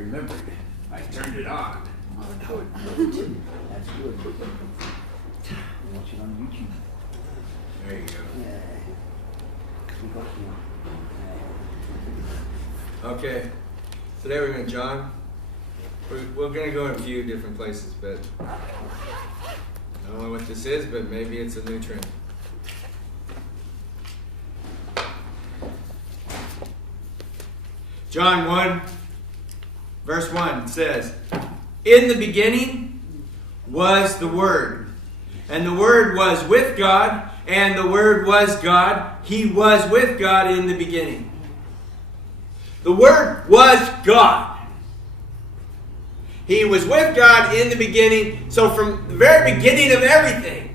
remembered. I turned it on. Oh, good. That's good. Watch it on YouTube. There you go. Yeah. We got you. Okay. Today we're going to John. We're going to go in a few different places, but I don't know what this is, but maybe it's a new trend. John 1, verse 1 says, "In the beginning was the Word, and the Word was with God, and the Word was God. He was with God in the beginning." The Word was God. He was with God in the beginning. So from the very beginning of everything.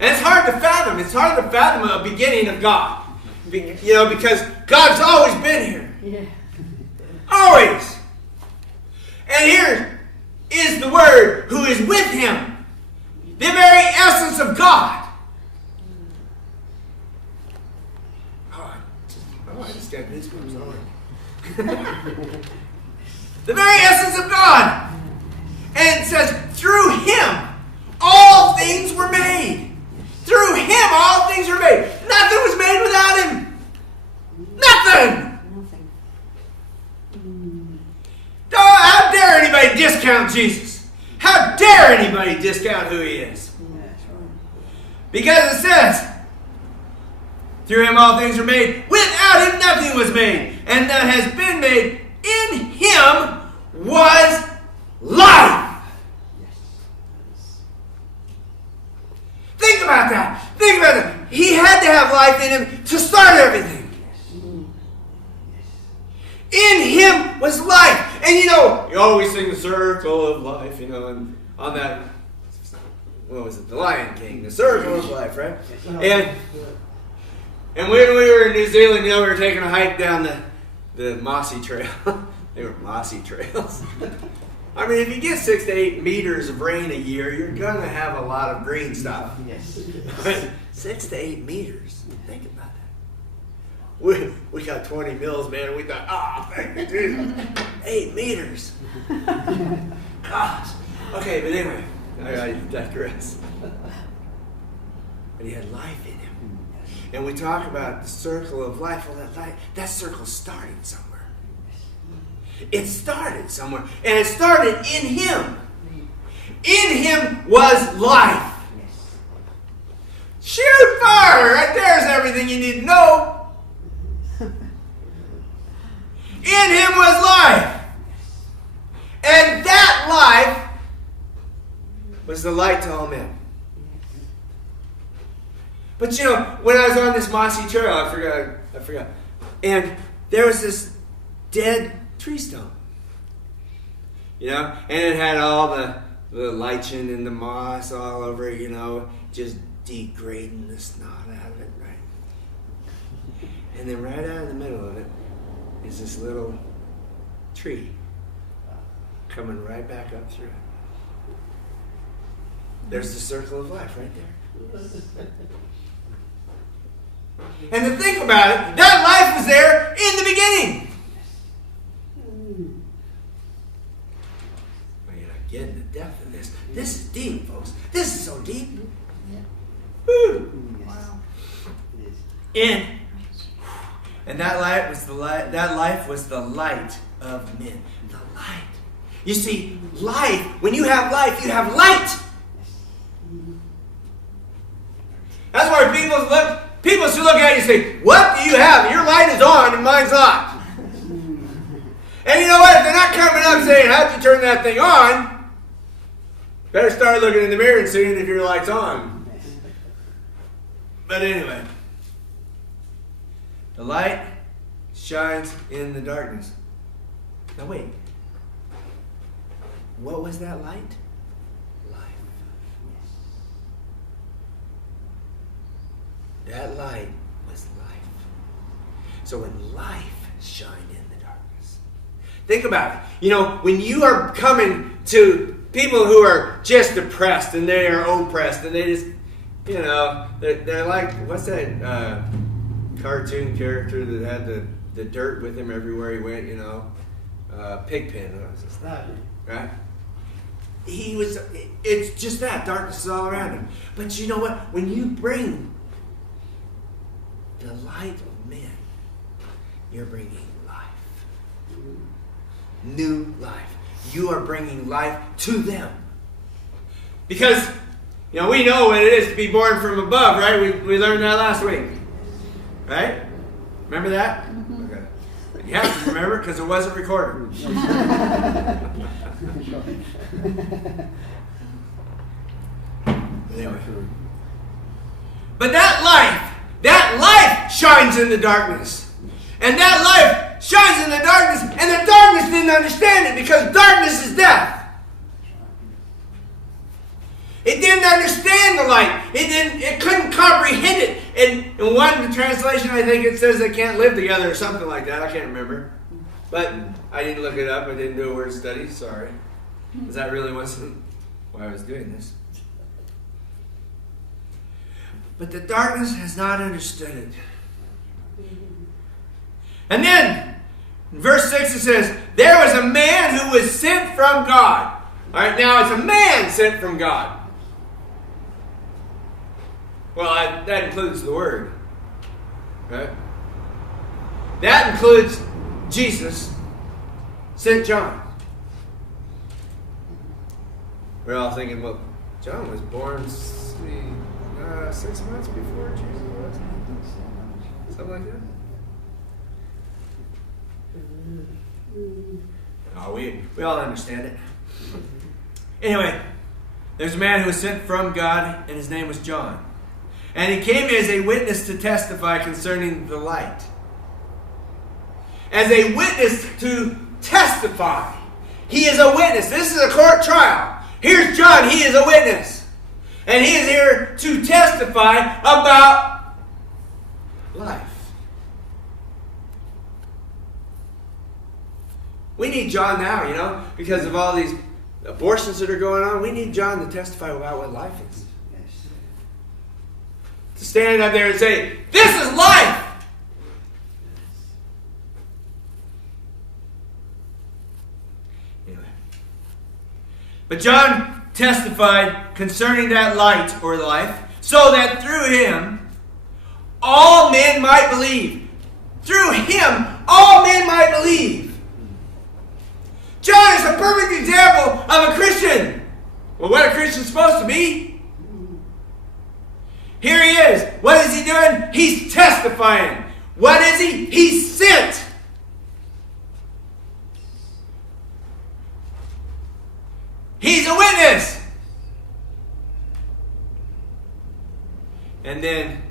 And it's hard to fathom. It's hard to fathom a beginning of God. Because God's always been here. Yeah. Always. And here is the Word who is with Him. The very essence of God. I just got goosebumps already. The very essence of God. And it says, through Him, all things were made. Through Him, all things were made. Nothing was made without Him. Nothing. How dare anybody discount Jesus? How dare anybody discount who He is? Because it says, through Him all things were made. Without Him nothing was made. And that has been made. In Him was life. Think about that. Think about that. He had to have life in Him to start everything. In Him was life. And you always sing the circle of life, and on that, what was it? The Lion King. The circle of life, right? And when we were in New Zealand, we were taking a hike down the mossy trail. They were mossy trails. I mean, if you get 6 to 8 meters of rain a year, you're going to have a lot of green stuff. Yes. But 6 to 8 meters. Think about that. We got 20 mils, man. We thought, thank you, Jesus. 8 meters. Gosh. Okay, but anyway, I digress. But He had life in Him. And we talk about the circle of life. Well, that circle started somewhere. It started somewhere. And it started in Him. In Him was life. Shoot fire! Right there's everything you need to know. In Him was life. And that life was the light to all men. But when I was on this mossy trail, I forgot. And there was this dead tree stump. And it had all the lichen and the moss all over it, just degrading the snot out of it, right? And then right out in the middle of it is this little tree coming right back up through it. There's the circle of life right there. And to think about it, that life was there in the beginning. Well, you're not getting the depth of this. This is deep, folks. This is so deep. Woo. Wow. And that light was the light. That life was the light of men. The light. You see, life. When you have life, you have light. That's why people should look at you and say, "What do you have? Your light is on and mine's not." And you know what? If they're not coming up saying, "How'd you turn that thing on?" Better start looking in the mirror and seeing if your light's on. But anyway, the light shines in the darkness. Now wait. What was that light? That light was life. So when life shined in the darkness. Think about it. When you are coming to people who are just depressed and they are oppressed and they just, they're like, what's that cartoon character that had the the dirt with him everywhere he went, Pigpen. Right? It's just that. Darkness is all around him. But you know what? When you bring the light of men, you're bringing life. New life. You are bringing life to them. Because, we know what it is to be born from above, right? We learned that last week. Right? Remember that? Mm-hmm. Okay. You have to remember because it wasn't recorded. Anyway. But that life shines in the darkness. And that life shines in the darkness, and the darkness didn't understand it because darkness is death. It didn't understand the light. It couldn't comprehend it. And in one translation, I think it says they can't live together or something like that. I can't remember. But I didn't look it up. I didn't do a word study. Sorry. Because that really wasn't why I was doing this. But the darkness has not understood it. And then, in verse 6 it says, there was a man who was sent from God. All right, now it's a man sent from God. Well, that includes the Word. Right? That includes Jesus sent John. We're all thinking, well, John was born 6 months before Jesus was. Something like that. Oh, we all understand it. Anyway, there's a man who was sent from God, and his name was John. And he came as a witness to testify concerning the light. As a witness to testify. He is a witness. This is a court trial. Here's John. He is a witness. And he is here to testify about life. We need John now, because of all these abortions that are going on. We need John to testify about what life is. To stand up there and say, this is life! Anyway. But John testified concerning that light or life, so that through him all men might believe. Through him all men might believe. John is a perfect example of a Christian. Well, what a Christian's supposed to be. Here he is. What is he doing? He's testifying. What is he? He's sent. He's a witness. And then,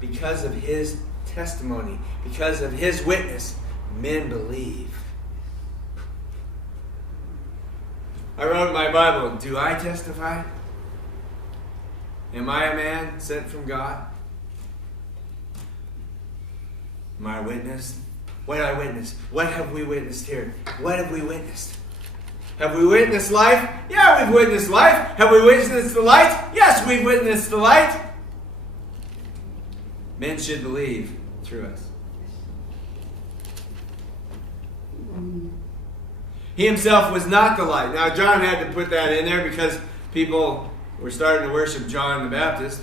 because of his testimony, because of his witness, men believe. I wrote in my Bible, do I testify? Am I a man sent from God? Am I a witness? What did I witness? What have we witnessed here? What have we witnessed? Have we witnessed life? Yeah, we've witnessed life. Have we witnessed the light? Yes, we've witnessed the light. Men should believe through us. He himself was not the light. Now, John had to put that in there because people were starting to worship John the Baptist.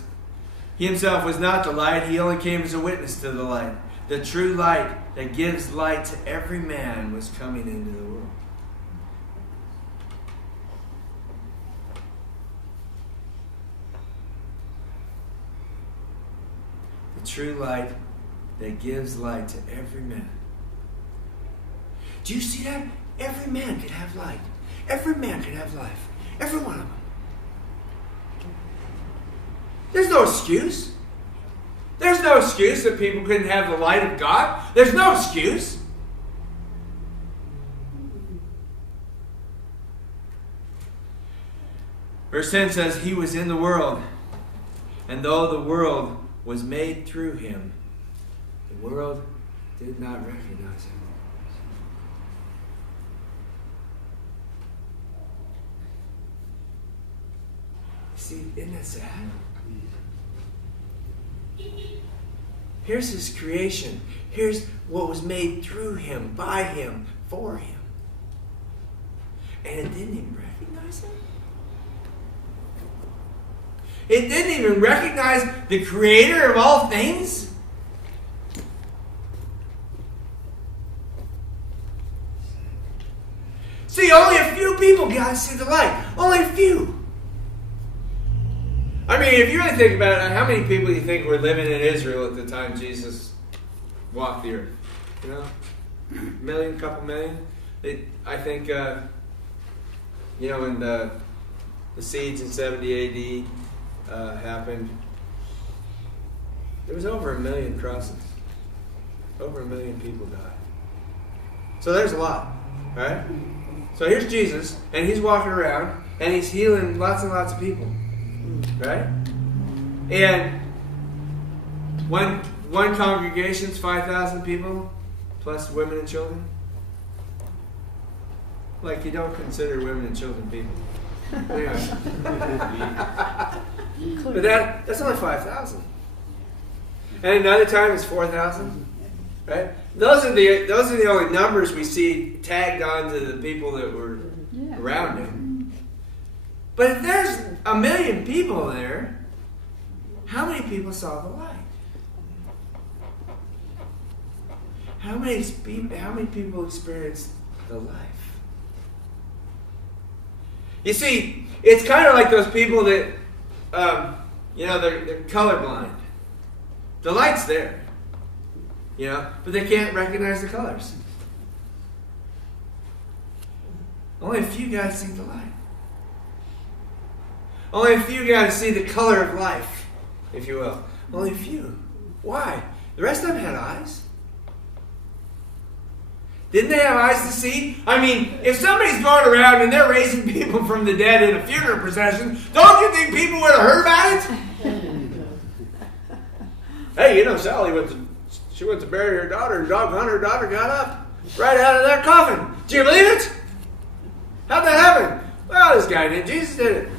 He himself was not the light. He only came as a witness to the light. The true light that gives light to every man was coming into the world. The true light that gives light to every man. Do you see that? Every man can have light. Every man can have life. Every one of them. There's no excuse. There's no excuse that people couldn't have the light of God. There's no excuse. Verse 10 says, he was in the world, and though the world was made through him, the world did not recognize him. See, isn't that sad? Here's his creation. Here's what was made through him, by him, for him. And it didn't even recognize him. It didn't even recognize the creator of all things. See, only a few people got to see the light. Only a few. I mean, if you really think about it, how many people do you think were living in Israel at the time Jesus walked the earth? You know? A million, couple million? I think, when the siege in 70 AD happened, there was over 1 million crossings. Over 1 million people died. So there's a lot, right? So here's Jesus, and he's walking around, and he's healing lots and lots of people, right? And one congregation's 5,000 people, plus women and children. Like, you don't consider women and children people. Anyway. But that's only 5,000. And another time it's 4,000, right? Those are the only numbers we see tagged onto the people that were around him. But if there's 1 million people there, how many people saw the light? How many people experienced the life? You see, it's kind of like those people that, they're colorblind. The light's there, but they can't recognize the colors. Only a few guys see the light. Only a few guys see the color of life, if you will. Only a few. Why? The rest of them had eyes. Didn't they have eyes to see? I mean, if somebody's going around and they're raising people from the dead in a funeral procession, don't you think people would have heard about it? Hey, Sally went to bury her daughter, and doggone, her daughter got up right out of that coffin. Do you believe it? How'd that happen? Well, this guy did. Jesus did it.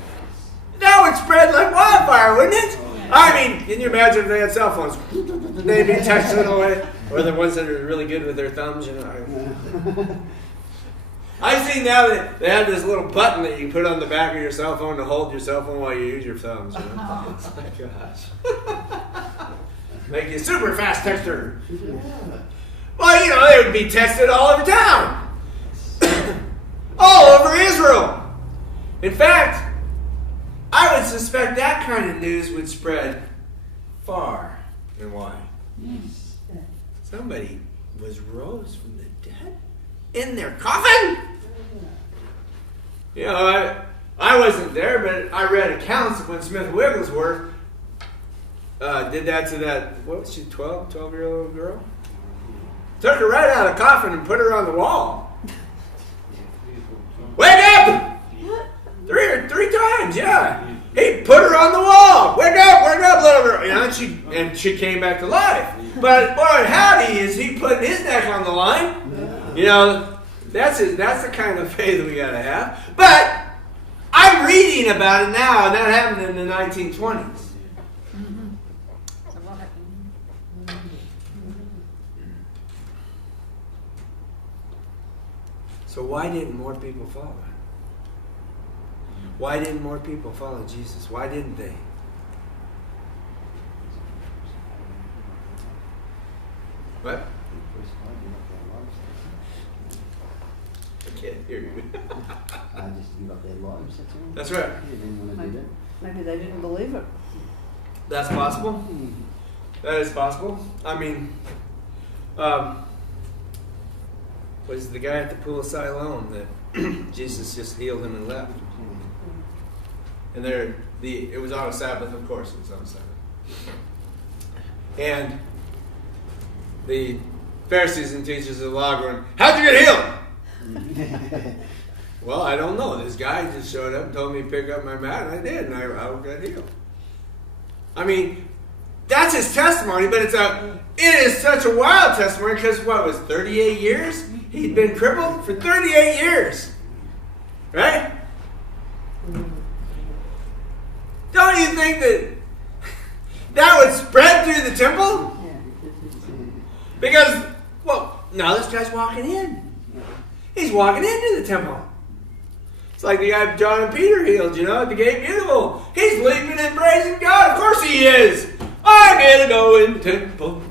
That would spread like wildfire, wouldn't it? I mean, can you imagine if they had cell phones? They'd be texting away. Or the ones that are really good with their thumbs, I've seen now that they have this little button that you put on the back of your cell phone to hold your cell phone while you use your thumbs. It's like, gosh. Make you a super fast texter. Well, they would be texted all over town. All over Israel. In fact, I would suspect that kind of news would spread far and wide. Somebody was rose from the dead in their coffin. I wasn't there, but I read accounts of when Smith Wigglesworth did that to that, what was she, 12-year-old girl? Took her right out of the coffin and put her on the wall. Wake up! Three times, yeah. He put her on the wall. Wake up, little girl. And she came back to life. But boy, howdy, is he putting his neck on the line? That's the kind of faith we gotta have. But I'm reading about it now, and that happened in the 1920s. So why didn't more people follow him? Why didn't more people follow Jesus? Why didn't they? What? I can't hear you. I just give up their lives, that's all. That's right. They didn't want to do that. Maybe they didn't believe it. That's possible. That is possible. I mean, was the guy at the pool of Siloam that Jesus just healed him and left? And it was on a Sabbath, of course, it was on a Sabbath. And the Pharisees and teachers of the law going, how'd you get healed? Well, I don't know. This guy just showed up and told me to pick up my mat, and I did, and I got healed. I mean, that's his testimony, but it is such a wild testimony because what was 38 years? He'd been crippled for 38 years. Right? Don't you think that would spread through the temple? Because, well, now this guy's walking in. He's walking into the temple. It's like the guy John and Peter healed, at the gate beautiful. He's leaping and praising God. Of course he is. I'm going to go in the temple.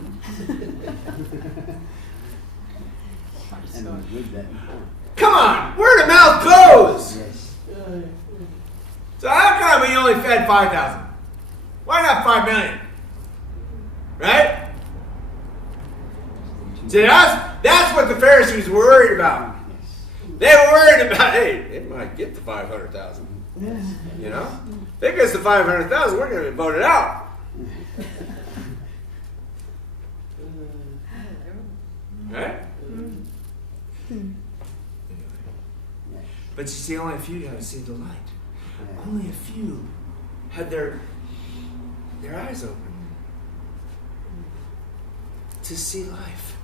Come on, word of mouth goes. Yes. So how come he only fed 5,000? Why not 5 million? Right? See, that's what the Pharisees were worried about. They were worried about, hey, it might get to 500,000. If it gets to 500,000, we're going to be voted out. Right? But you see, only a few got to see the light. Only a few had their eyes open to see life.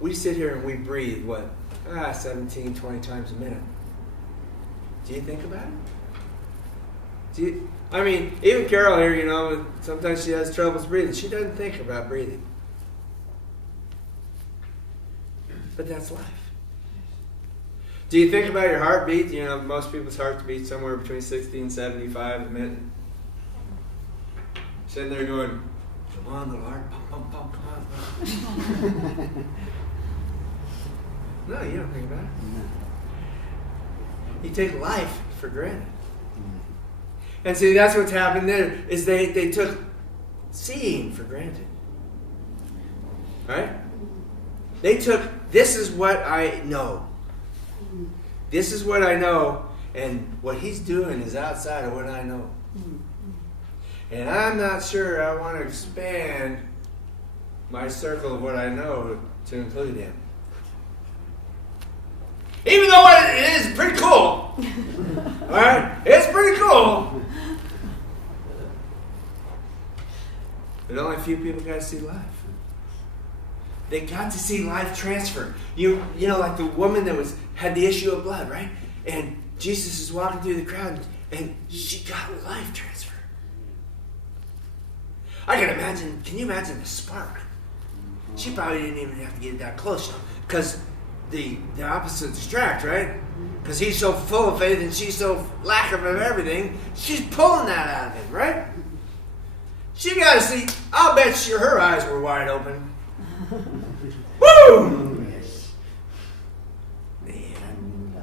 We sit here and we breathe, 17, 20 times a minute. Do you think about it? Even Carol here, sometimes she has troubles breathing. She doesn't think about breathing. But that's life. Do you think about your heartbeat? Most people's hearts beat somewhere between 60 and 75 a minute. Sitting there going, come on, little heart, pump, pump, pump, come on. No, you don't think about it. You take life for granted. And see, that's what's happened there, is they took seeing for granted. Right? They took, this is what I know. This is what I know, and what he's doing is outside of what I know. And I'm not sure I want to expand my circle of what I know to include him. Even though it is pretty cool. Alright? It's pretty cool. But only a few people got to see life. They got to see life transfer. Like the woman that had the issue of blood, right? And Jesus is walking through the crowd, and she got life transfer. I can imagine. Can you imagine the spark? She probably didn't even have to get that close, because the opposites attract, right? Because he's so full of faith and she's so lack of everything. She's pulling that out of him, right? She got to see. I'll bet her eyes were wide open. Woo! Yes. Man.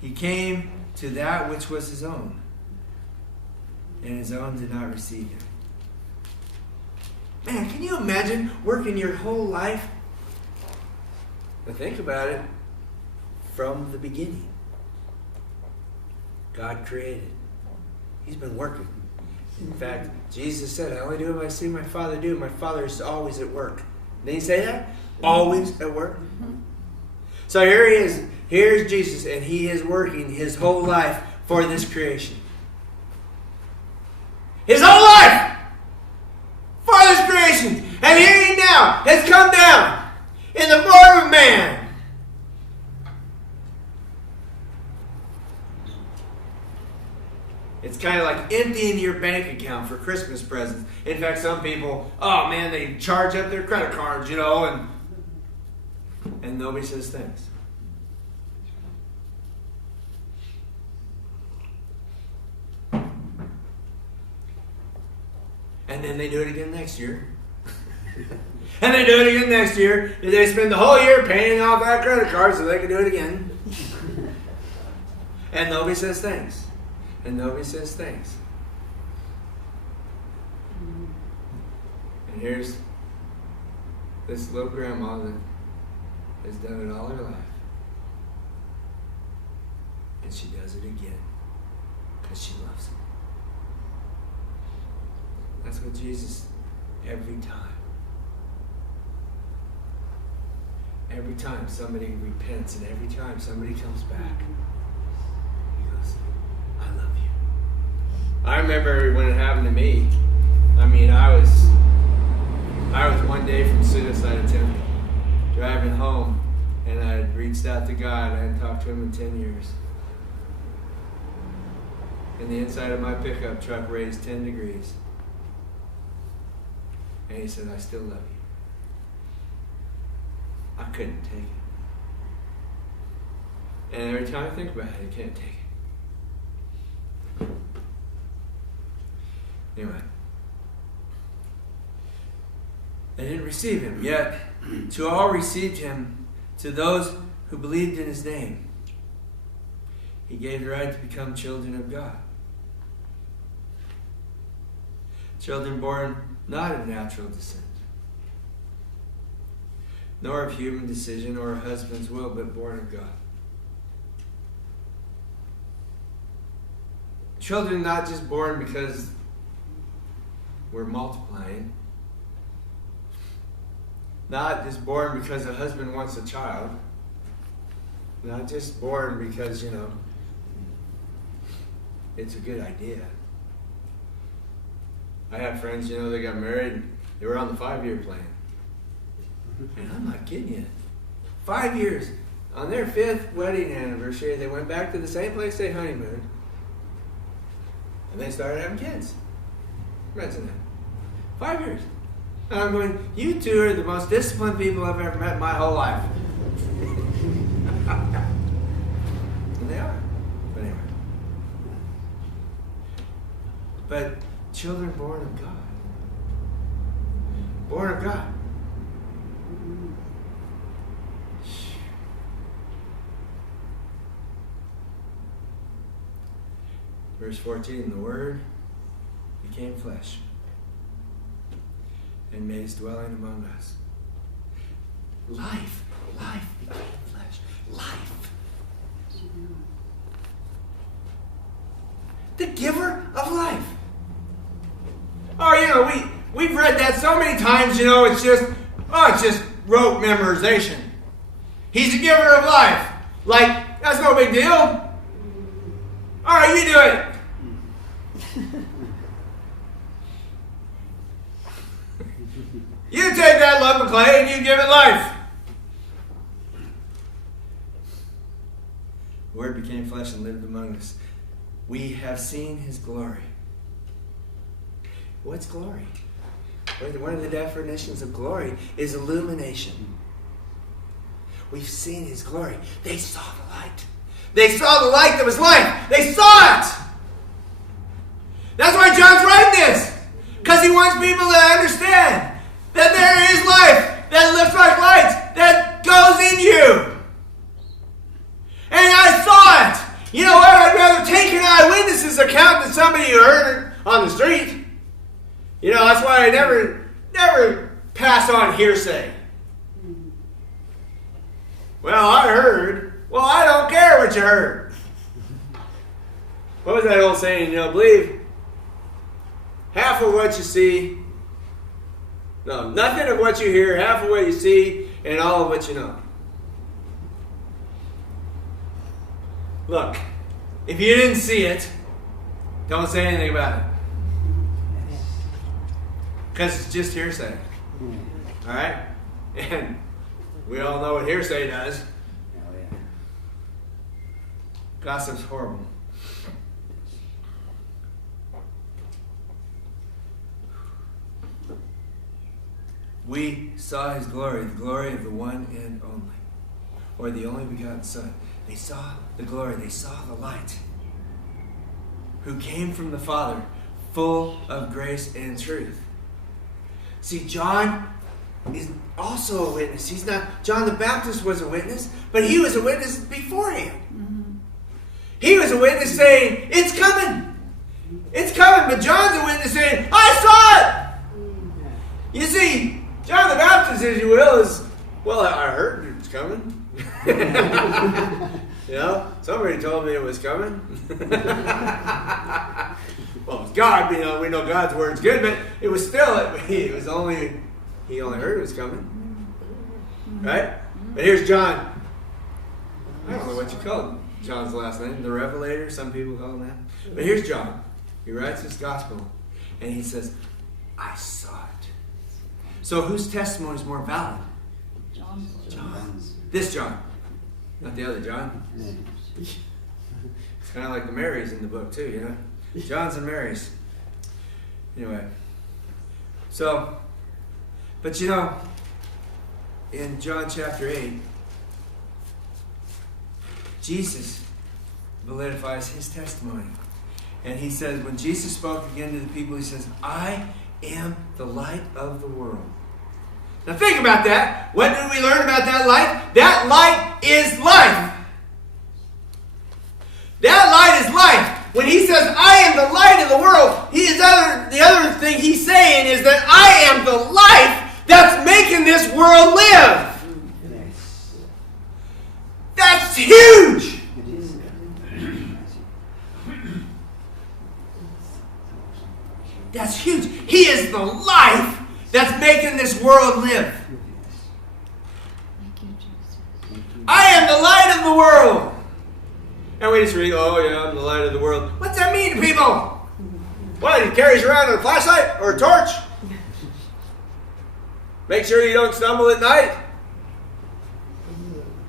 He came to that which was his own, and his own did not receive him. Man, can you imagine working your whole life? But think about it. From the beginning, God created. He's been working. In fact, Jesus said, I only do what I see my Father do. My Father is always at work. Didn't he say that? Always at work. So here he is. Here's Jesus, and he is working his whole life for this creation. His whole life for this creation. And here he now has come down in the form of man. It's kind of like emptying your bank account for Christmas presents. In fact, some people, they charge up their credit cards, and nobody says thanks. And then they do it again next year. And they do it again next year. They spend the whole year paying off that credit card so they can do it again. And nobody says thanks. And nobody says thanks. And here's this little grandma that has done it all her life. And she does it again because she loves him. That's what Jesus, every time somebody repents and every time somebody comes back, he goes, I love you. I remember when it happened to me. I was one day from suicide attempt, driving home, and I had reached out to God. I hadn't talked to him in 10 years. And the inside of my pickup truck raised 10 degrees. And he said, I still love you. I couldn't take it. And every time I think about it, I can't take it. Anyway. They didn't receive him, yet to all received him, to those who believed in his name, he gave the right to become children of God. Children born not of natural descent, nor of human decision or a husband's will, but born of God. Children not just born because we're multiplying, not just born because a husband wants a child, not just born because, it's a good idea. I have friends, they got married, they were on the 5-year plan. And I'm not kidding you. 5 years. On their 5th wedding anniversary, they went back to the same place they honeymooned. And they started having kids. Imagine that. 5 years. And I'm going, you two are the most disciplined people I've ever met in my whole life. And they are. But anyway. But children born of God. Born of God. Verse 14, the Word became flesh and made his dwelling among us. Life became flesh. Life. The giver of life. Oh, we've read that so many times, it's just rote memorization. He's the giver of life. Like, that's no big deal. All right, you do it. You take that lump of clay and you give it life. The Word became flesh and lived among us. We have seen his glory. What's glory? One of the definitions of glory is illumination. We've seen his glory. They saw the light. They saw the light that was life. They saw it. That's why John's writing this. Because he wants people to understand that there is life that looks like light that goes in you. And I saw it. You know what? I'd rather take an eyewitness's account than somebody who heard it on the street. That's why I never pass on hearsay. Well, I heard. Well, I don't care what you heard. What was that old saying? Believe half of what you see. No, nothing of what you hear, half of what you see, and all of what you know. Look, if you didn't see it, don't say anything about it. Because it's just hearsay. All right? And we all know what hearsay does. Gossip's horrible. We saw his glory, the glory of the one and only, or the only begotten Son. They saw the glory, they saw the light, who came from the Father, full of grace and truth. See, John is also a witness. John the Baptist was a witness, but he was a witness beforehand. Mm-hmm. He was a witness saying, it's coming. It's coming. But John's a witness saying, I saw it. You see, John the Baptist, as you will, is, I heard it was coming. Somebody told me it was coming. Well, it's God. We know God's word's good, but it was still, he only heard it was coming. Right? But here's John. I don't know what you call John's last name. The Revelator, some people call him that. But here's John. He writes his gospel, and he says, I saw it. So whose testimony is more valid? John's. This John. Not the other John. It's kind of like the Marys in the book too, you know? Johns and Marys. Anyway. So, but you know, in John chapter 8, Jesus validifies his testimony. And he says, when Jesus spoke again to the people, he says, I am the light of the world. Now think about that. What did we learn about that light? That light is life. That light is life. When he says, I am the light of the world, the other thing he's saying is that I am the life that's making this world live. Yes. That's huge. It is. That's huge. He is the life that's making this world live. I am the light of the world. And we just read, oh yeah, I'm the light of the world. What's that mean to people? What, he carries around a flashlight or a torch? Make sure you don't stumble at night.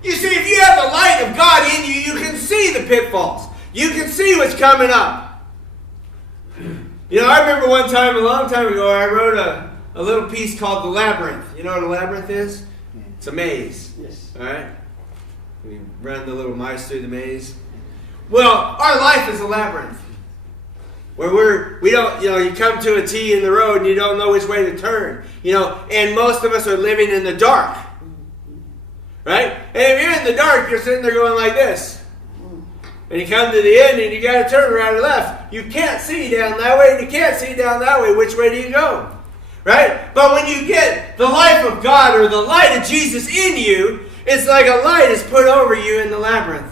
You see, if you have the light of God in you, you can see the pitfalls. You can see what's coming up. You know, I remember one time, a long time ago, I wrote a little piece called The Labyrinth. You know what a labyrinth is? It's a maze. Yes. All right? We run the little mice through the maze. Well, our life is a labyrinth. Where we don't, you know, you come to a T in the road and you don't know which way to turn. You know, and most of us are living in the dark. Right? And if you're in the dark, you're sitting there going like this. And you come to the end and you got to turn right or left. You can't see down that way and you can't see down that way. Which way do you go? Right? But when you get the life of God or the light of Jesus in you, it's like a light is put over you in the labyrinth.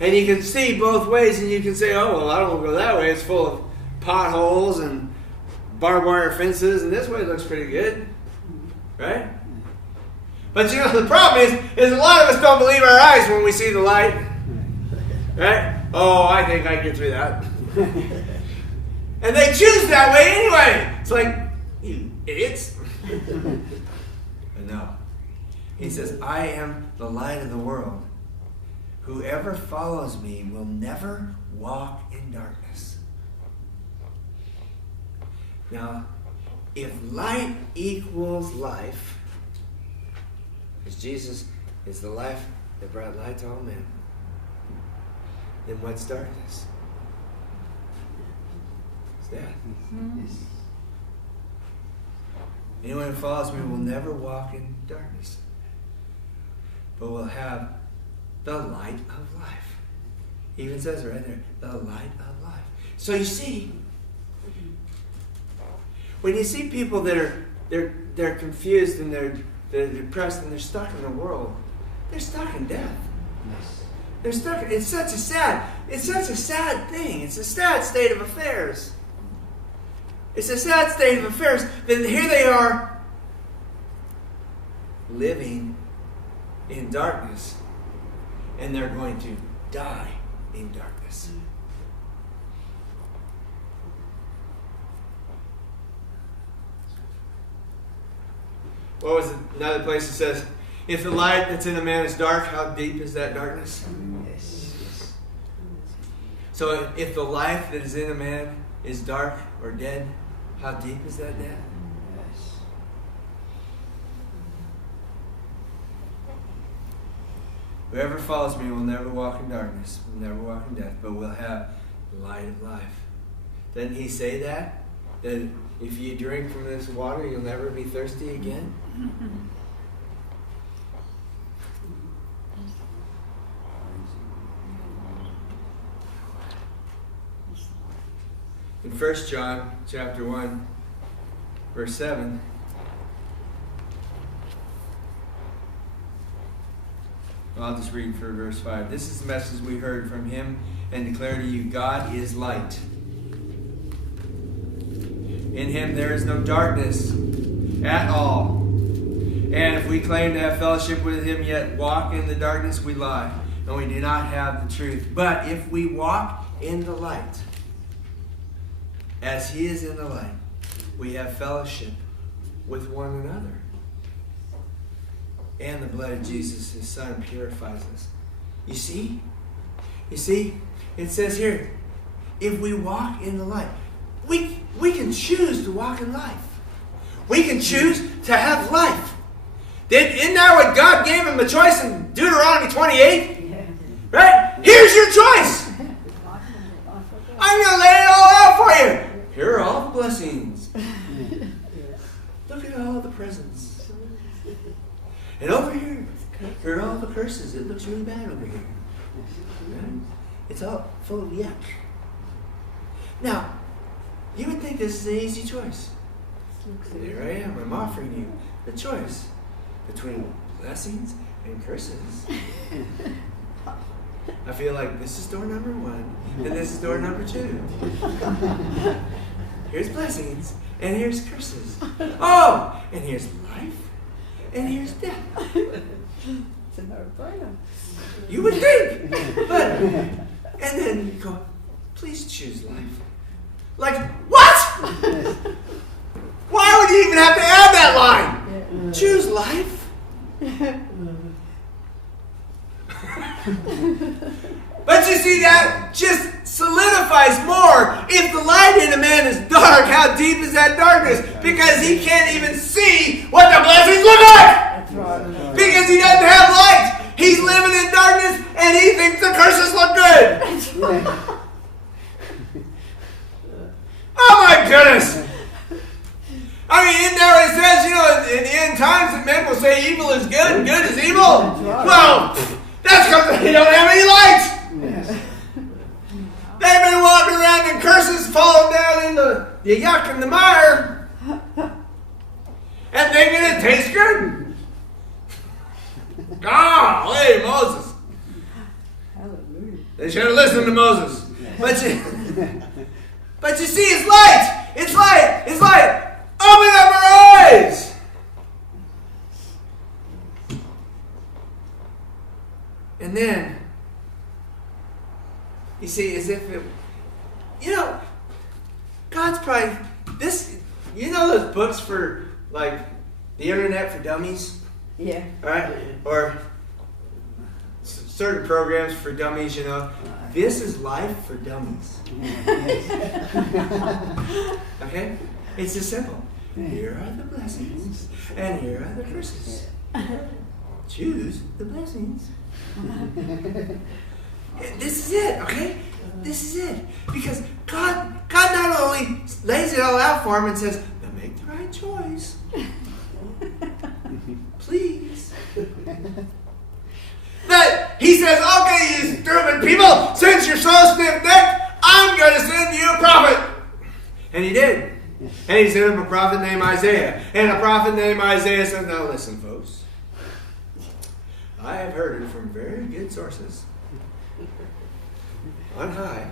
And you can see both ways and you can say, oh, well, I don't want to go that way. It's full of potholes and barbed wire fences and this way looks pretty good. Right? But you know, the problem is a lot of us don't believe our eyes when we see the light. Right? Oh, I think I can get through that. And they choose that way anyway. It's like, you idiots. But no. He says, I am the light of the world. Whoever follows me will never walk in darkness. Now, if light equals life, because Jesus is the life that brought light to all men, then what's darkness? It's death. Yes. Anyone who follows me will never walk in darkness, but will have the light of life. He even says it right there, the light of life. So you see, when you see people that are they're confused and they're depressed and they're stuck in the world, they're stuck in death. Yes. They're stuck. It's such a sad thing. It's a sad state of affairs. It's a sad state of affairs. Then here they are living in darkness. And they're going to die in darkness. What was it? Another place that says, if the light that's in a man is dark, how deep is that darkness? Yes. Yes. So if the life that is in a man is dark or dead, how deep is that death? Yes. Whoever follows me will never walk in darkness, will never walk in death, but will have the light of life. Doesn't he say that? That if you drink from this water, you'll never be thirsty again? In 1 John chapter 1, verse 7, I'll just read for verse 5. This is the message we heard from him and declare to you, God is light. In him there is no darkness at all. And if we claim to have fellowship with him, yet walk in the darkness, we lie, and we do not have the truth. But if we walk in the light, as he is in the light, we have fellowship with one another. And the blood of Jesus, his son, purifies us. You see? You see, it says here, if we walk in the light, we can choose to walk in life. We can choose to have life. Isn't that what God gave him a choice in Deuteronomy 28? Yeah. Right? Here's your choice. I'm going to lay it all out for you. Here are all the blessings. Look at all the presents. And over here are all the curses. It looks really bad over here. Right? It's all full of yuck. Now, you would think this is an easy choice. Here I am. I'm offering you the choice between blessings and curses. I feel like this is door number 1, and this is door number 2. Here's blessings, and here's curses. Oh, and here's life, and here's death. It's a no-brainer. You would think, but, and then you go, please choose life. Like, what? Why would you even have to add that line? Choose life. But you see, that just solidifies more. If the light in a man is dark, how deep is that darkness? Because he can't even see what the blessings look like. That's right. Because he doesn't have light. He's living in darkness and he thinks the curses look good. Oh my goodness. I mean, isn't that what it says, in the end times that men will say evil is good and good is evil? Well, that's because they don't have any light. They've been walking around in curses, falling down in the yuck and the mire, and thinking it tastes good. Golly, Moses. Hallelujah. They should have listened to Moses. But you see, it's light. It's light. It's light. Open up our eyes. And then, you see, as if it, God's probably, those books for, like, the internet for dummies? Yeah. Right? Or certain programs for dummies, This is life for dummies. Okay? It's just simple. Here are the blessings, and here are the curses. Choose the blessings. This is it, okay? This is it. Because God not only lays it all out for him and says, now make the right choice. Please. But he says, okay, you stupid people, since you're so stiff-necked, I'm going to send you a prophet. And he did. And he sent him a prophet named Isaiah. And a prophet named Isaiah said, now listen, folks. I have heard it from very good sources. On high.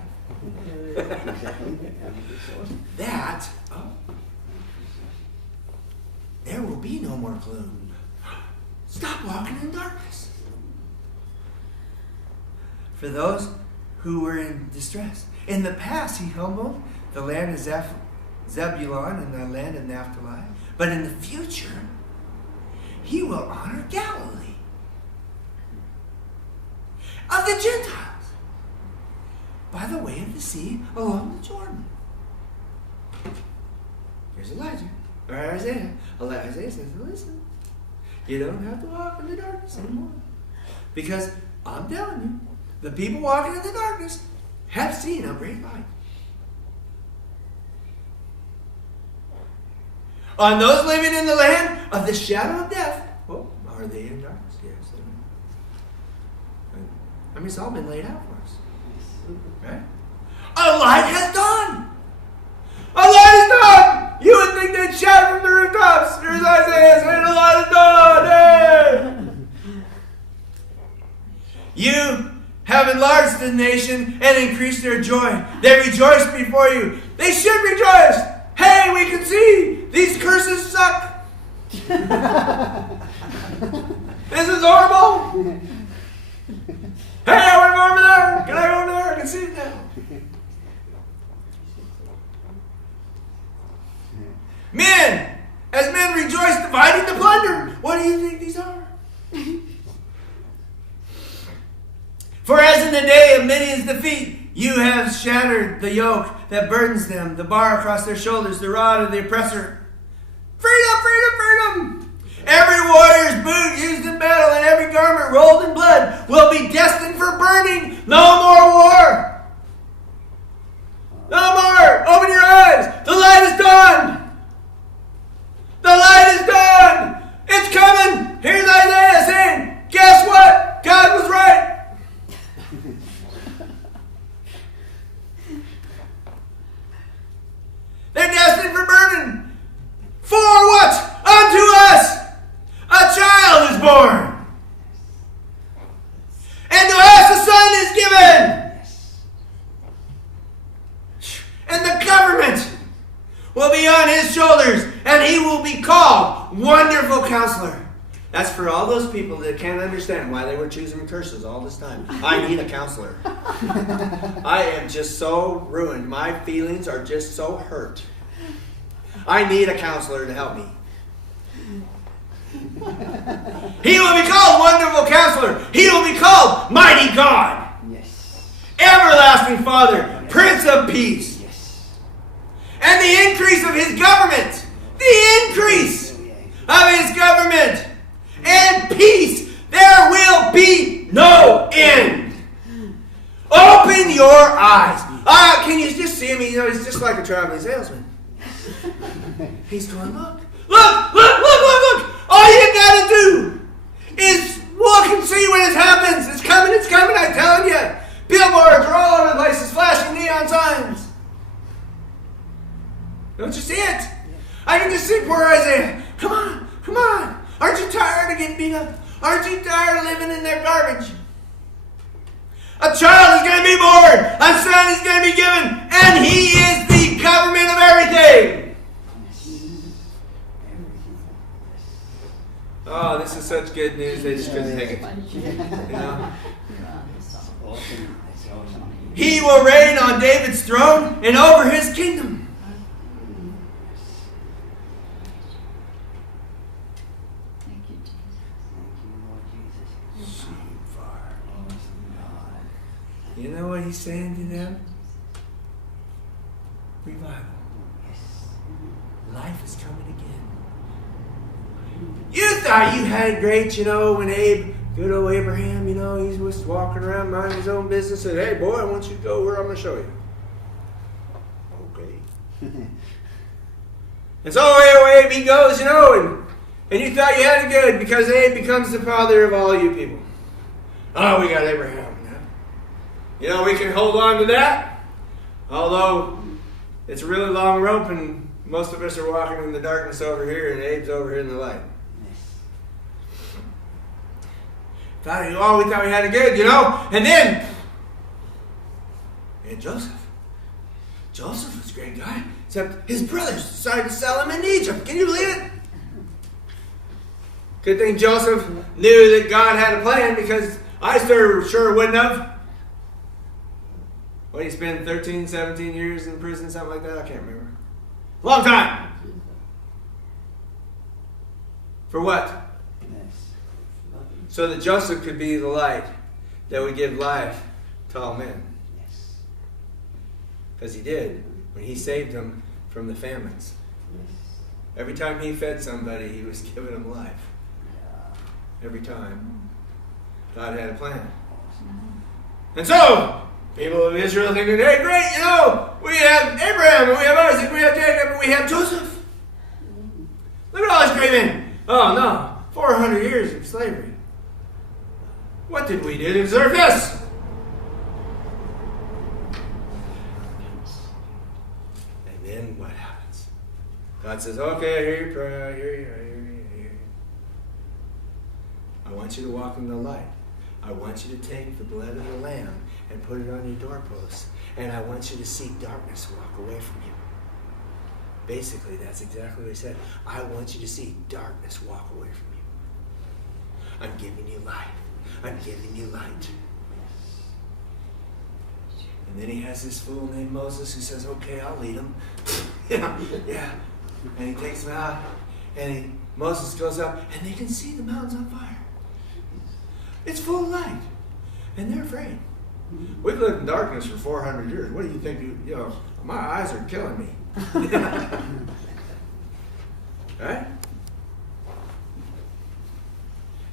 That there will be no more gloom. Stop walking in darkness. For those who were in distress. In the past, he humbled the land of Zebulun and the land of Naphtali. But in the future, he will honor Galilee of the Gentiles by the way of the sea along the Jordan. Here's Elijah, or Isaiah. Isaiah says, listen, you don't have to walk in the darkness anymore. Because I'm telling you, the people walking in the darkness have seen a great light. On those living in the land of the shadow of death, well, are they in darkness? Yes. I mean, it's all been laid out for us. Right? A light has dawned! A light has dawned! You would think they'd shout from the rooftops. Here's Isaiah saying, a light has dawned! Hey! You have enlarged the nation and increased their joy. They rejoice before you. They should rejoice. Hey, we can see these curses suck. This is horrible. Hey, I want to go over there. Can I go over there? I can see it now. Men, as men rejoice dividing the plunder. What do you think these are? For as in the day of Midian's defeat, you have shattered the yoke that burdens them, the bar across their shoulders, the rod of the oppressor. Freedom, freedom, freedom! Every warrior's boot used in battle and every garment rolled in blood will be destined for burning. No more war! No more! Open your eyes! The light is gone! The light is gone! It's coming! Here's Isaiah saying, guess what? God was right! They're destined for burning. For what? Unto us a child is born. And to us a son is given. And the government will be on his shoulders. And he will be called Wonderful Counselor. That's for all those people that can't understand why they were choosing curses all this time. I need a counselor. I am just so ruined. My feelings are just so hurt. I need a counselor to help me. He will be called Wonderful Counselor. He will be called Mighty God. Yes. Everlasting Father. Prince of Peace. Yes. And the increase of his government. The increase of his government. And peace, there will be no end. Open your eyes. Can you just see him? You know, he's just like a traveling salesman. He's going, look, look, look, look, look, look. All you got to do is look and see when it happens. It's coming, I'm telling you. Billboards are all over the places, flashing neon signs. Don't you see it? I can just see poor Isaiah. Come on, come on. Aren't you tired of getting beat up? Aren't you tired of living in their garbage? A child is going to be born. A son is going to be given. And he is the government of everything. Oh, this is such good news. They just couldn't take it. You know? He will reign on David's throne and over his kingdom. You know what he's saying to them? Revival. Life is coming again. You thought you had it great, you know, when good old Abraham, you know, he was walking around minding his own business and said, hey, boy, I want you to go where I'm going to show you. Okay. And so Abe he goes, you know, and you thought you had it good because Abe becomes the father of all you people. Oh, we got Abraham. You know, we can hold on to that, although it's a really long rope and most of us are walking in the darkness over here and Abe's over here in the light. We thought we had it good, you know, and then Joseph. Joseph was a great guy, except his brothers decided to sell him in Egypt. Can you believe it? Good thing Joseph knew that God had a plan because I sure wouldn't have. What, he spent 13, 17 years in prison, something like that? I can't remember. Long time. For what? So that Joseph could be the light that would give life to all men. Because he did when he saved them from the famines. Every time he fed somebody, he was giving them life. Every time. God had a plan. And so, people of Israel think, hey, great, you know, we have Abraham, and we have Isaac, we have Jacob, and we have Joseph. Look at all these great men. Oh, no. 400 years of slavery. What did we do to deserve this? And then what happens? God says, okay, I hear your prayer, I hear you. I want you to walk in the light. I want you to take the blood of the Lamb and put it on your doorposts. And I want you to see darkness walk away from you. Basically, that's exactly what he said. I want you to see darkness walk away from you. I'm giving you life. I'm giving you light. And then he has this fool named Moses who says, okay, I'll lead him. yeah. And he takes him out. And Moses goes up. And they can see the mountains on fire. It's full of light. And they're afraid. We've lived in darkness for 400 years. What do you think? You know, my eyes are killing me. Right?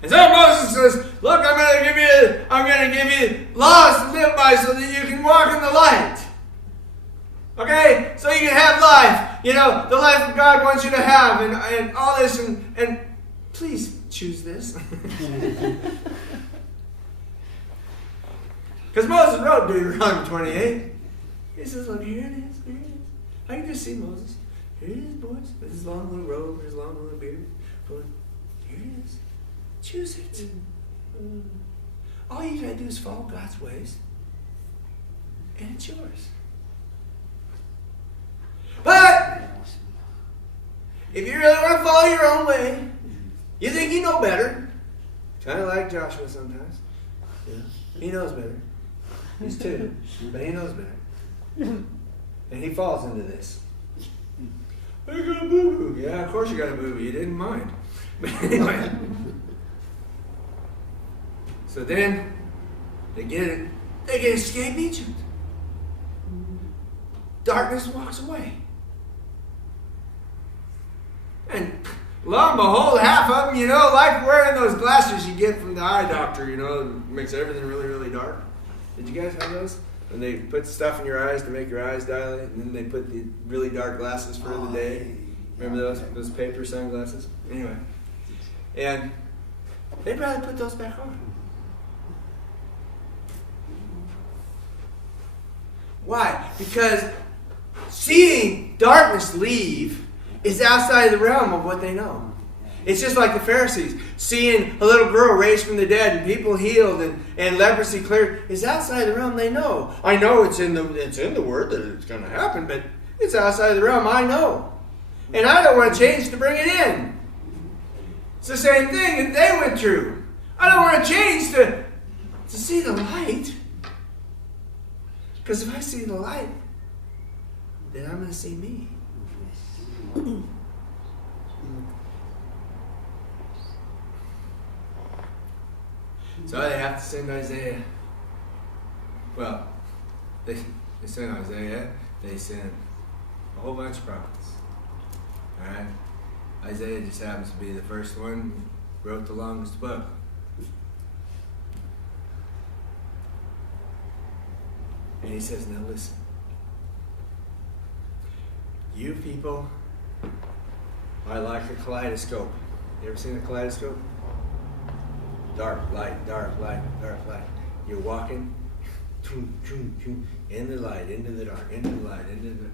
And so Moses says, look, I'm going to give you laws to live by so that you can walk in the light. Okay? So you can have life. You know, the life that God wants you to have and all this. And please choose this. Because Moses wrote Deuteronomy 28. He says, look, here it is. Here it is. I can just see Moses. Here it is, boys. With his long little robe, his long little beard. But here it is. Choose it. All you got to do is follow God's ways. And it's yours. But if you really want to follow your own way, you think you know better. Kind of like Joshua sometimes. Yeah. He knows better. He's 2, but he knows better. And he falls into this. I got a boo-boo. Yeah, of course you got a boo-boo. You didn't mind. But anyway. So then, they get escape Egypt. Darkness walks away. And lo and behold, half of them, you know, like wearing those glasses you get from the eye doctor, you know, that makes everything really, really dark. Did you guys have those? And they put stuff in your eyes to make your eyes dilate, and then they put the really dark glasses for the day. Remember those paper sunglasses? Anyway. And they'd rather put those back on. Why? Because seeing darkness leave is outside the realm of what they know. It's just like the Pharisees. Seeing a little girl raised from the dead and people healed and leprosy cleared is outside the realm they know. I know it's in the Word that it's going to happen, but it's outside the realm I know. And I don't want to change to bring it in. It's the same thing that they went through. I don't want to change to see the light. Because if I see the light, then I'm going to see me. So they have to send Isaiah. Well, they send Isaiah. They send a whole bunch of prophets. All right? Isaiah just happens to be the first one who wrote the longest book. And he says, now listen. You people are like a kaleidoscope. You ever seen a kaleidoscope? Dark, light, dark, light, dark, light. You're walking in the light, into the dark, into the light, into the...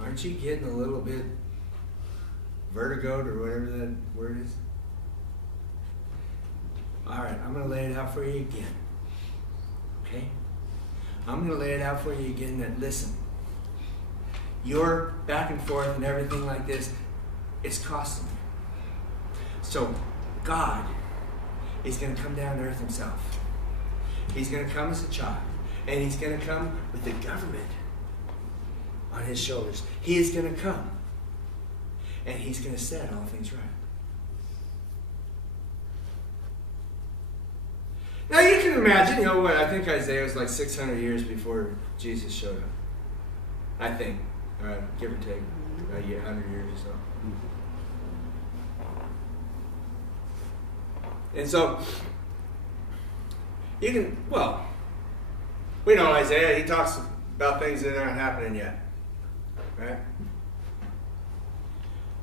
Aren't you getting a little bit vertigoed or whatever that word is? All right, I'm going to lay it out for you again. Okay? I'm going to lay it out for you again that, listen, your back and forth and everything like this is costing you. So, God is going to come down to earth himself. He's going to come as a child. And he's going to come with the government on his shoulders. He is going to come. And he's going to set all things right. Now you can imagine, you know what, I think Isaiah was like 600 years before Jesus showed up. I think. Give or take. About 100 years or so. And so, you can, well, we know Isaiah, he talks about things that aren't happening yet. Right?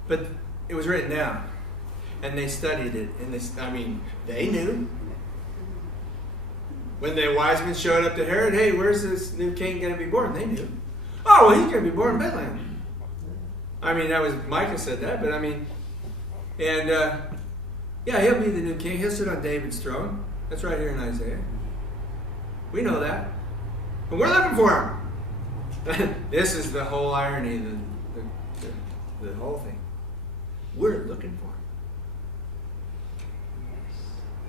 But it was written down. And they studied it. And they knew. When the wise men showed up to Herod, hey, where's this new king going to be born? They knew. Oh, well, he's going to be born in Bethlehem. That was, Micah said that, but yeah, he'll be the new king. He'll sit on David's throne. That's right here in Isaiah. We know that. And we're looking for him. This is the whole irony, the whole thing. We're looking for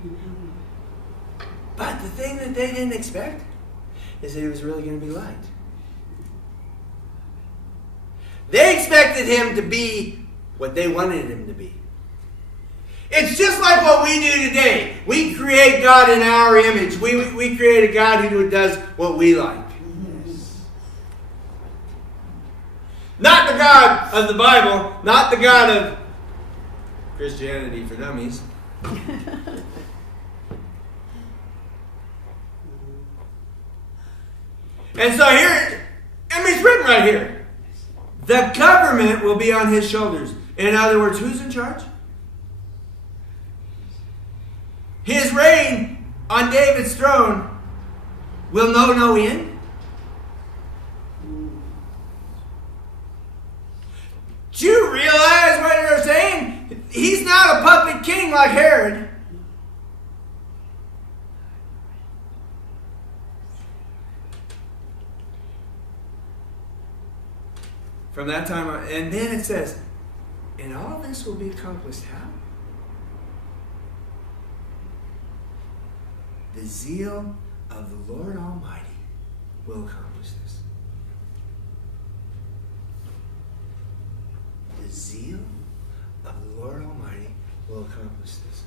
him. But the thing that they didn't expect is that he was really going to be light. They expected him to be what they wanted him to be. It's just like what we do today. We create God in our image. We create a God who does what we like. Not the God of the Bible, not the God of Christianity for dummies. And so here, it's written right here. The government will be on his shoulders. In other words, who's in charge? His reign on David's throne will know no end. Do you realize what they're saying? He's not a puppet king like Herod. From that time on, and then it says, and all this will be accomplished how? The zeal of the Lord Almighty will accomplish this. The zeal of the Lord Almighty will accomplish this.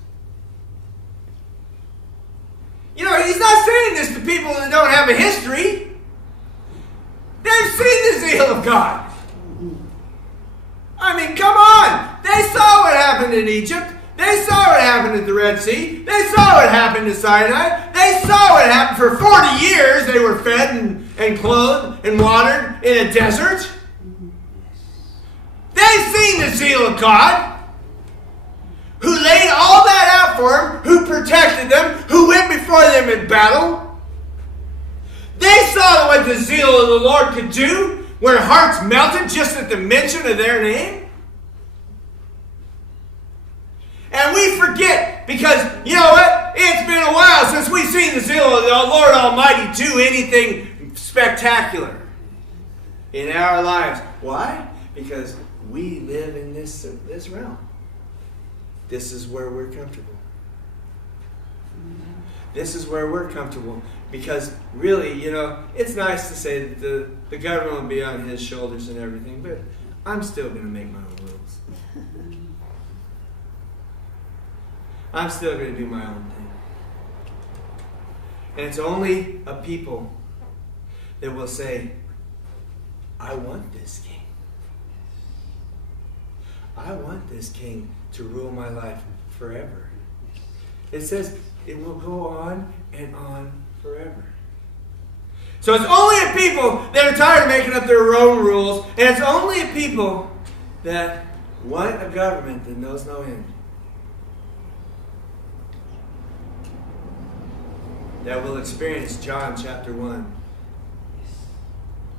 You know, he's not saying this to people that don't have a history. They've seen the zeal of God. I mean, come on. They saw what happened in Egypt. They saw what happened at the Red Sea. They saw what happened at Sinai. They saw what happened for 40 years. They were fed and clothed and watered in a desert. They've seen the zeal of God, who laid all that out for them, who protected them, who went before them in battle. They saw what the zeal of the Lord could do, where hearts melted just at the mention of their name. And we forget, because, you know what? It's been a while since we've seen the zeal of the Lord Almighty do anything spectacular in our lives. Why? Because we live in this realm. This is where we're comfortable. This is where we're comfortable. Because really, you know, it's nice to say that the government will be on his shoulders and everything, but I'm still going to make my own rules. I'm still going to do my own thing. And it's only a people that will say, I want this king. I want this king to rule my life forever. It says it will go on and on forever. So it's only a people that are tired of making up their own rules, and it's only a people that want a government that knows no end, that will experience John chapter 1,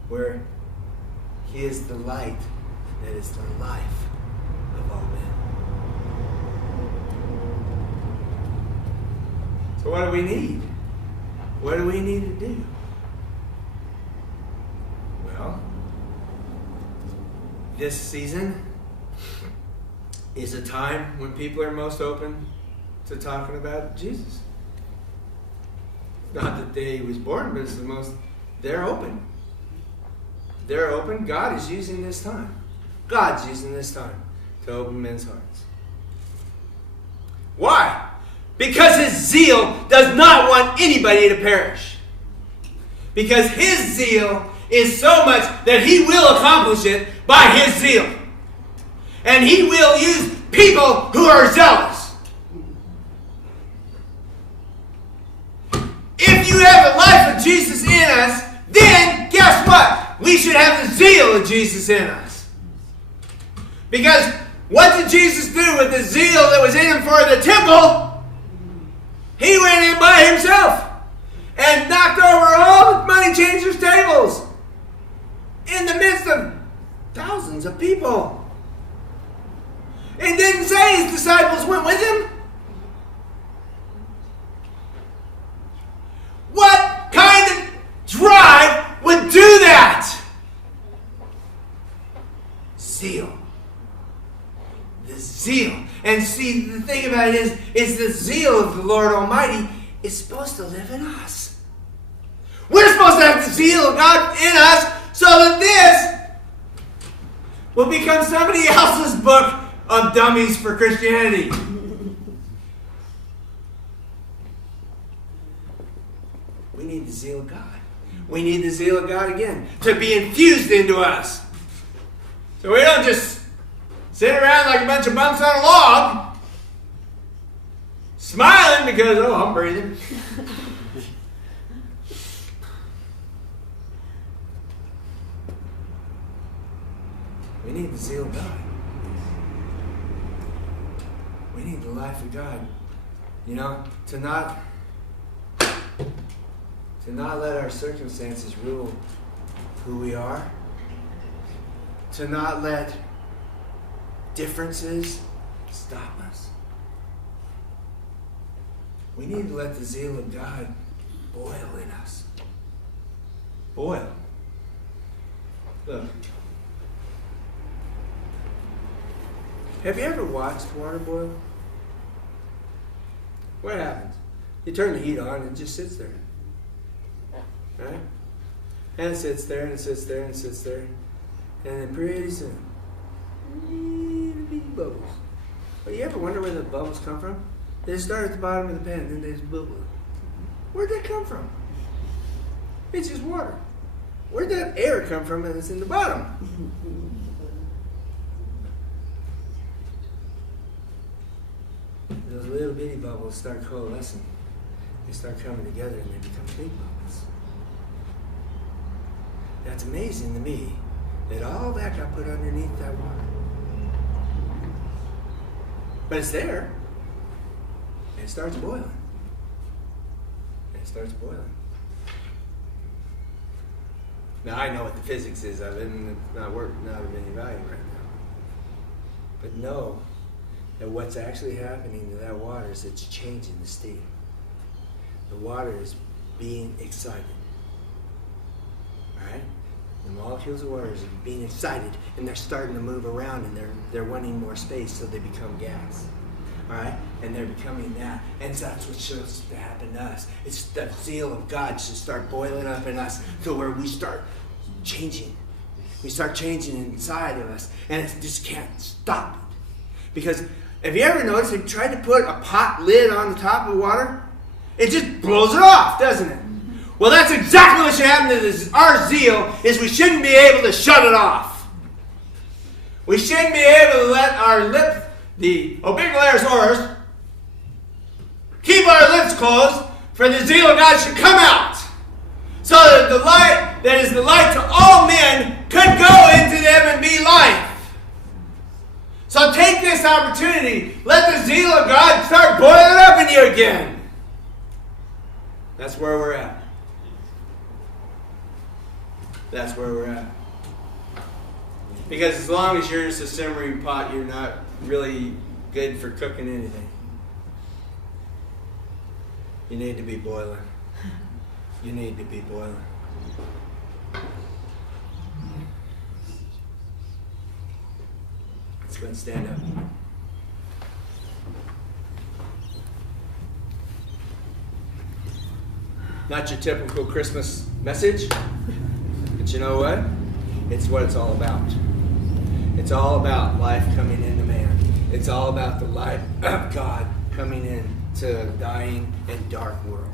where he is the light that is the life of all men. So what do we need? What do we need to do? Well, this season is a time when people are most open to talking about Jesus. Not the day he was born, but it's the most, they're open. They're open. God is using this time. God's using this time to open men's hearts. Why? Because his zeal does not want anybody to perish. Because his zeal is so much that he will accomplish it by his zeal. And he will use people who are zealous. If you have the life of Jesus in us, then guess what? We should have the zeal of Jesus in us. Because what did Jesus do with the zeal that was in him for the temple? He went in by himself and knocked over all the money changers' tables in the midst of thousands of people. It didn't say his disciples went with him. What kind of drive would do that? Zeal. The zeal. And see, the thing about it is the zeal of the Lord Almighty is supposed to live in us. We're supposed to have the zeal of God in us so that this will become somebody else's book of dummies for Christianity. need the zeal of God. We need the zeal of God again to be infused into us. So we don't just sit around like a bunch of bumps on a log, smiling because, oh, I'm breathing. We need the zeal of God. We need the life of God. You know, to not let our circumstances rule who we are. To not let differences stop us. We need to let the zeal of God boil in us. Boil. Look. Have you ever watched water boil? What happens? You turn the heat on and it just sits there. Right? And it sits there and it sits there and it sits there. And then pretty soon, little bitty bubbles. But you ever wonder where the bubbles come from? They start at the bottom of the pan and then they just bubble. Where'd that come from? It's just water. Where'd that air come from and it's in the bottom? Those little bitty bubbles start coalescing. They start coming together and they become big bubbles. That's amazing to me that all that got put underneath that water. But it's there. And it starts boiling. And it starts boiling. Now I know what the physics is of it, and it's not of any value right now. But know that what's actually happening to that water is it's changing the steam. The water is being excited. Alright? The molecules of water are being excited and they're starting to move around and they're wanting more space, so they become gas. Alright? And they're becoming that. And that's what's supposed to happen to us. It's the zeal of God should start boiling up in us to where we start changing. We start changing inside of us. And it just can't stop it. Because have you ever noticed if you try to put a pot lid on the top of water, it just blows it off, doesn't it? Well, that's exactly what should happen to this. Our zeal is we shouldn't be able to shut it off. We shouldn't be able to let our lips, the orbicularis oris, keep our lips closed, for the zeal of God should come out. So that the light that is the light to all men could go into them and be life. So take this opportunity. Let the zeal of God start boiling up in you again. That's where we're at. That's where we're at. Because as long as you're just a simmering pot, you're not really good for cooking anything. You need to be boiling. You need to be boiling. Let's go and stand up. Not your typical Christmas message, but you know what? It's what it's all about. It's all about life coming into man. It's all about the light of God coming into a dying and dark world.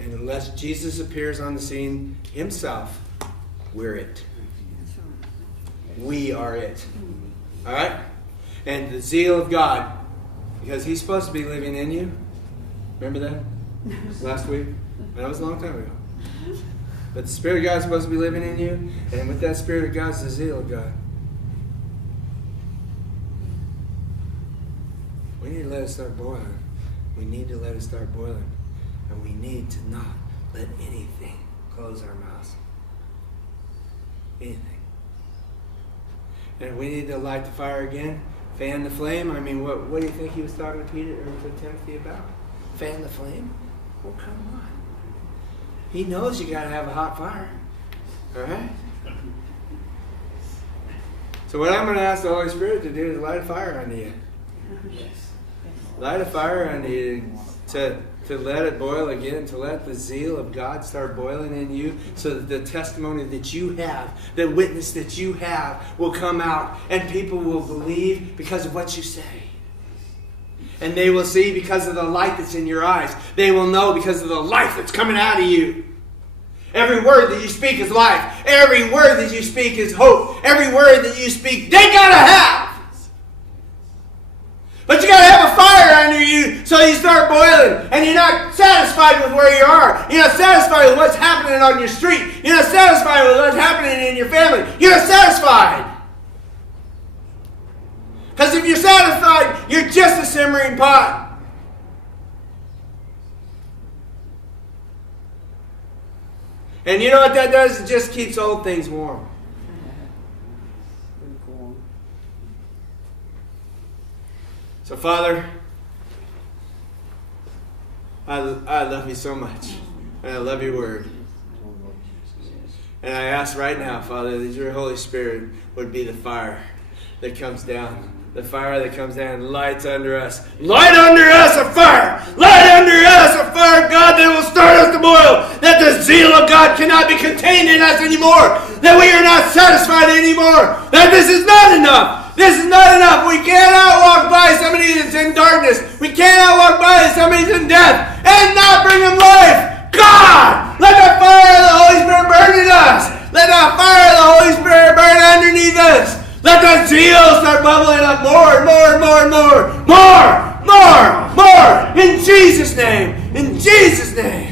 And unless Jesus appears on the scene himself, we're it. We are it. All right? And the zeal of God, because he's supposed to be living in you. Remember that? Last week? That was a long time ago. But the Spirit of God is supposed to be living in you. And with that Spirit of God is the zeal of God. We need to let it start boiling. We need to let it start boiling. And we need to not let anything close our mouths. Anything. And if we need to light the fire again, fan the flame. I mean, what do you think he was talking to Peter or to Timothy about? Fan the flame? Well, come on. He knows you got to have a hot fire. All right? So what I'm going to ask the Holy Spirit to do is light a fire under you. Yes. Light a fire under you to let it boil again, to let the zeal of God start boiling in you, so that the testimony that you have, the witness that you have, will come out and people will believe because of what you say. And they will see because of the light that's in your eyes. They will know because of the life that's coming out of you. Every word that you speak is life. Every word that you speak is hope. Every word that you speak, they gotta have. But you gotta have a fire under you so you start boiling. And you're not satisfied with where you are. You're not satisfied with what's happening on your street. You're not satisfied with what's happening in your family. You're not satisfied. Because if you're satisfied, you're just a simmering pot. And you know what that does? It just keeps old things warm. So, Father, I love you so much. And I love your word. And I ask right now, Father, that your Holy Spirit would be the fire that comes down. The fire that comes down and lights under us. Light under us a fire! Light under us a fire, God, that will start us to boil. That the zeal of God cannot be contained in us anymore. That we are not satisfied anymore. That this is not enough. This is not enough. We cannot walk by somebody that's in darkness. We cannot walk by somebody that's in death and not bring them life. God, let the fire of the Holy Spirit burn in us. Let the fire of the Holy Spirit burn underneath us. Let the zeal start bubbling up more and more and more and more. More, more, more. In Jesus' name. In Jesus' name.